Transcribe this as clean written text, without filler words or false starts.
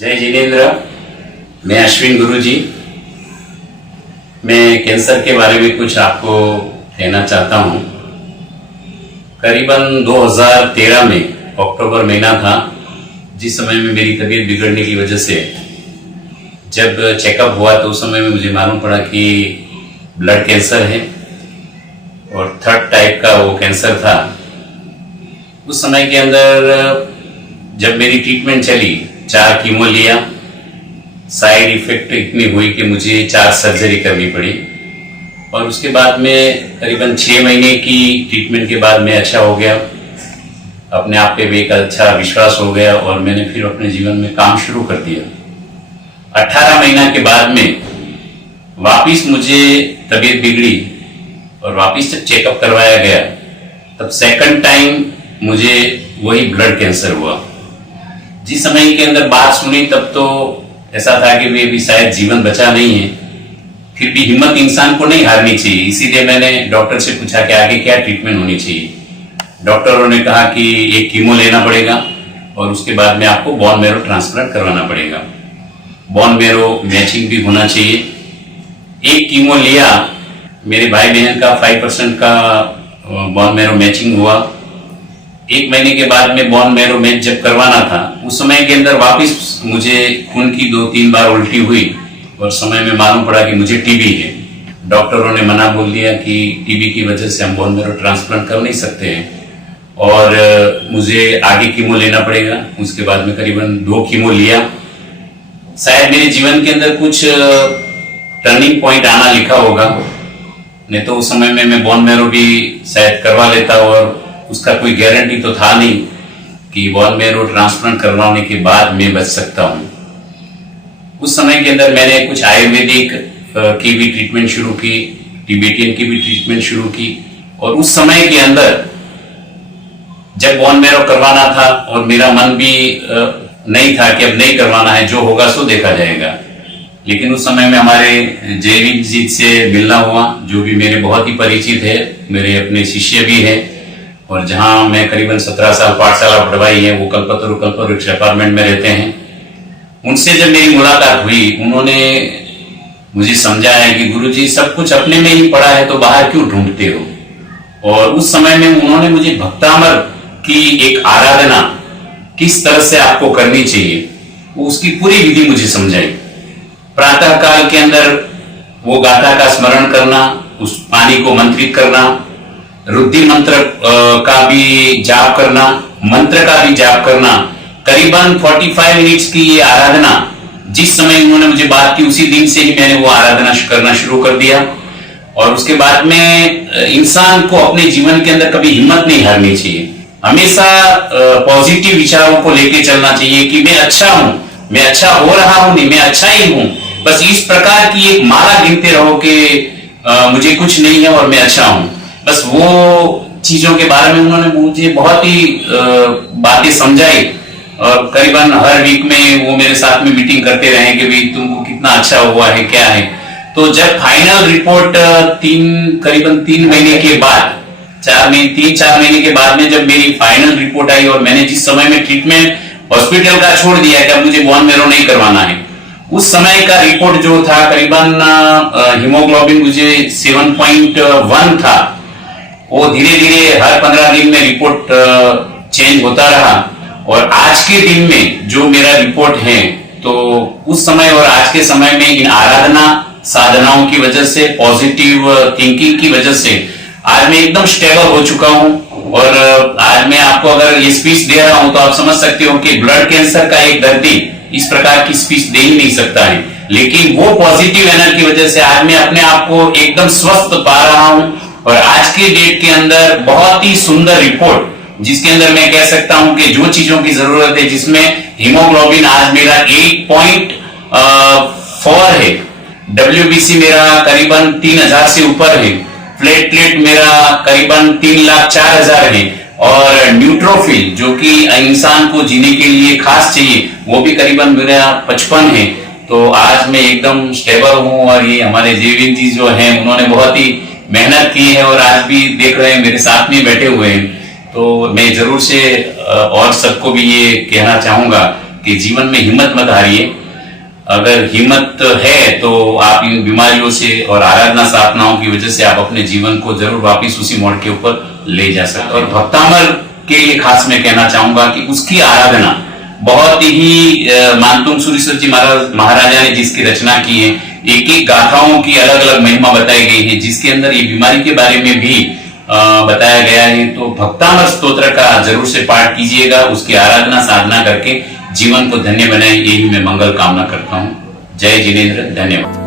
जय जिनेन्द्र। मैं अश्विन गुरुजी। मैं कैंसर के बारे में कुछ आपको कहना चाहता हूँ। करीबन 2013 में अक्टूबर महीना था, जिस समय में मेरी तबीयत बिगड़ने की वजह से जब चेकअप हुआ तो उस समय में मुझे मालूम पड़ा कि ब्लड कैंसर है और 3rd टाइप का वो कैंसर था। उस समय के अंदर जब मेरी ट्रीटमेंट चली, 4 कीमो लिया, साइड इफेक्ट इतनी हुई कि मुझे 4 सर्जरी करनी पड़ी और उसके बाद में करीबन 6 महीने की ट्रीटमेंट के बाद मैं अच्छा हो गया। अपने आप पे भी एक अच्छा विश्वास हो गया और मैंने फिर अपने जीवन में काम शुरू कर दिया। 18 महीना के बाद में वापिस मुझे तबीयत बिगड़ी और वापिस जब चेकअप करवाया गया तब 2nd टाइम मुझे वही ब्लड कैंसर हुआ। जिस समय के अंदर बात सुनी तब तो ऐसा था कि वे भी शायद जीवन बचा नहीं है, फिर भी हिम्मत इंसान को नहीं हारनी चाहिए। इसीलिए मैंने डॉक्टर से पूछा कि आगे क्या ट्रीटमेंट होनी चाहिए। डॉक्टरों ने कहा कि एक कीमो लेना पड़ेगा और उसके बाद में आपको बोन मैरो ट्रांसप्लांट करवाना पड़ेगा। बोन मैरो मैचिंग भी होना चाहिए। एक कीमो लिया, मेरे भाई बहन का 5% का बोन मैरो मैचिंग हुआ। 1 महीने के बाद में बोन मैरो मैच जब करवाना था, उस समय के अंदर वापस मुझे खून की 2-3 बार उल्टी हुई और समय में मालूम पड़ा कि मुझे टीबी है। डॉक्टरों ने मना बोल दिया कि टीबी की वजह से हम बोन मैरो ट्रांसप्लांट कर नहीं सकते हैं और मुझे आगे कीमो लेना पड़ेगा। उसके बाद में करीबन 2 कीमो लिया। शायद मेरे जीवन के अंदर कुछ टर्निंग पॉइंट आना लिखा होगा, नहीं तो उस समय में मैं बोन मैरो भी शायद करवा लेता और उसका कोई गारंटी तो था नहीं कि बोन मैरो ट्रांसप्लांट करवाने के बाद मैं बच सकता हूं। उस समय के अंदर मैंने कुछ आयुर्वेदिक की भी ट्रीटमेंट शुरू की, टिबेटियन की भी ट्रीटमेंट शुरू की और उस समय के अंदर जब बोन मैरो करवाना था और मेरा मन भी नहीं था कि अब नहीं करवाना है, जो होगा सो देखा जाएगा। लेकिन उस समय में हमारे जयवीर जी से मिलना हुआ, जो भी मेरे बहुत ही परिचित है, मेरे अपने शिष्य भी है और जहां मैं करीबन 17 साल पाठशाला पढ़वाई है, वो कल्पतरु अपार्टमेंट में रहते हैं। उनसे जब मेरी मुलाकात हुई, उन्होंने मुझे समझाया कि गुरुजी सब कुछ अपने में ही पड़ा है तो बाहर क्यों ढूंढते हो। और उस समय में उन्होंने मुझे भक्तामर की एक आराधना किस तरह से आपको करनी चाहिए, उसकी पूरी विधि मुझे समझाई। प्रातः काल के अंदर वो गाथा का स्मरण करना, उस पानी को मंत्रित करना, रुद्री मंत्र का भी जाप करना, मंत्र का भी जाप करना, करीबन 45 मिनट्स की ये आराधना। जिस समय उन्होंने मुझे बात की उसी दिन से ही मैंने वो आराधना करना शुरू कर दिया। और उसके बाद में इंसान को अपने जीवन के अंदर कभी हिम्मत नहीं हारनी चाहिए, हमेशा पॉजिटिव विचारों को लेके चलना चाहिए कि मैं अच्छा हूं, मैं अच्छा हो रहा हूं, नहीं मैं अच्छा ही हूं। बस इस प्रकार की एक माला गिनते रहो कि मुझे कुछ नहीं है और मैं अच्छा हूं। बस वो चीजों के बारे में उन्होंने मुझे बहुत ही बातें समझाई और करीबन हर वीक में वो मेरे साथ में मीटिंग करते रहे कि भाई तुमको कितना अच्छा हुआ है, क्या है। तो जब फाइनल रिपोर्ट करीबन 3 महीने के बाद, 3-4 महीने के बाद में जब मेरी फाइनल रिपोर्ट आई और मैंने जिस समय में ट्रीटमेंट हॉस्पिटल का छोड़ दिया कि अब मुझे बोन मैरो नहीं करवाना है, उस समय का रिपोर्ट जो था करीबन हीमोग्लोबिन मुझे 7.1 था। वो धीरे धीरे हर 15 दिन में रिपोर्ट चेंज होता रहा और आज के दिन में जो मेरा रिपोर्ट है, तो उस समय और आज के समय में इन आराधना साधनाओं की वजह से, पॉजिटिव थिंकिंग की वजह से आज मैं एकदम स्टेबल हो चुका हूं। और आज मैं आपको अगर ये स्पीच दे रहा हूं तो आप समझ सकते हो कि ब्लड कैंसर का एक दर्दी इस प्रकार की स्पीच दे ही नहीं सकता है, लेकिन वो पॉजिटिव एनर्जी की वजह से आज मैं अपने आप को एकदम स्वस्थ पा रहा हूं। और आज के डेट के अंदर बहुत ही सुंदर रिपोर्ट, जिसके अंदर मैं कह सकता हूं कि जो चीजों की जरूरत है, जिसमें हीमोग्लोबिन आज मेरा 8.4 है, WBC मेरा करीबन 3000 से ऊपर है, प्लेटलेट मेरा करीबन 3,04,000 है और न्यूट्रोफिल जो कि इंसान को जीने के लिए खास चाहिए, वो भी करीबन मेरा 55 है। तो आज मैं एकदम स्टेबल हूं और ये हमारे जयवीर जी जो हैं उन्होंने बहुत ही मेहनत की है और आज भी देख रहे हैं मेरे साथ में बैठे हुए हैं। तो मैं जरूर से और सबको भी ये कहना चाहूंगा कि कि जीवन में हिम्मत मत हारिए। अगर हिम्मत है तो आप इन बीमारियों से और आराधना साधनाओं की वजह से आप अपने जीवन को जरूर वापिस उसी मोड़ के ऊपर ले जा सकते। और भक्तामर के लिए खास मैं कहना चाहूंगा कि उसकी आराधना बहुत ही मानतुंग सूरीश्वर जी महाराजा ने जिसकी रचना की है, एक एक गाथाओं की अलग अलग महिमा बताई गई है, जिसके अंदर ये बीमारी के बारे में भी बताया गया है। तो भक्तामर स्तोत्र का जरूर से पाठ कीजिएगा, उसकी आराधना साधना करके जीवन को धन्य बनाए, यही मैं मंगल कामना करता हूँ। जय जिनेन्द्र, धन्यवाद।